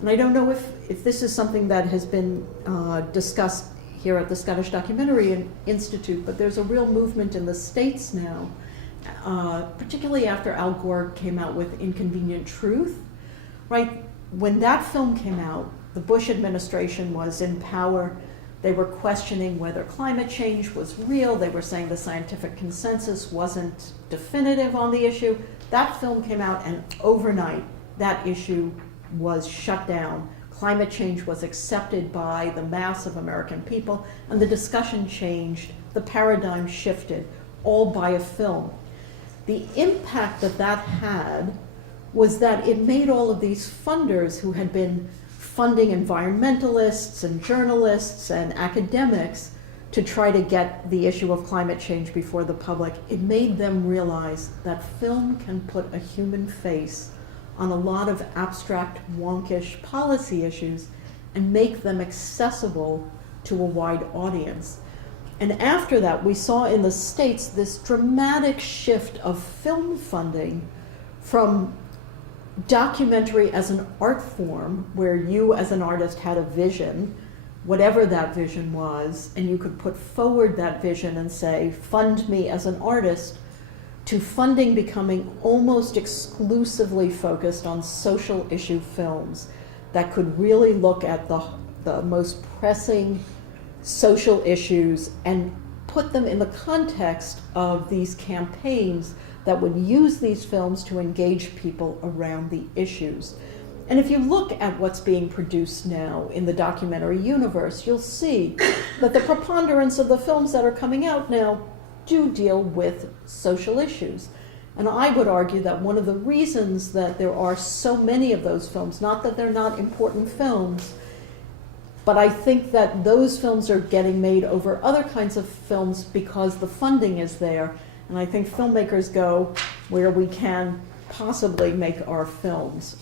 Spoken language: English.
And I don't know if this is something that has been discussed here at the Scottish Documentary Institute, but there's a real movement in the States now, particularly after Al Gore came out with Inconvenient Truth, right? When that film came out, the Bush administration was in power. They were questioning whether climate change was real. They were saying the scientific consensus wasn't definitive on the issue. That film came out, and overnight, that issue was shut down. Climate change was accepted by the mass of American people, and the discussion changed. The paradigm shifted, all by a film. The impact that that had was that it made all of these funders who had been funding environmentalists and journalists and academics to try to get the issue of climate change before the public, it made them realize that film can put a human face on a lot of abstract, wonkish policy issues and make them accessible to a wide audience. And after that, we saw in the States this dramatic shift of film funding from documentary as an art form, where you as an artist had a vision, whatever that vision was, and you could put forward that vision and say, fund me as an artist, to funding becoming almost exclusively focused on social issue films that could really look at the most pressing social issues and put them in the context of these campaigns that would use these films to engage people around the issues. And if you look at what's being produced now in the documentary universe, you'll see that the preponderance of the films that are coming out now do deal with social issues. And I would argue that one of the reasons that there are so many of those films, not that they're not important films, but I think that those films are getting made over other kinds of films because the funding is there. And I think filmmakers go where we can possibly make our films.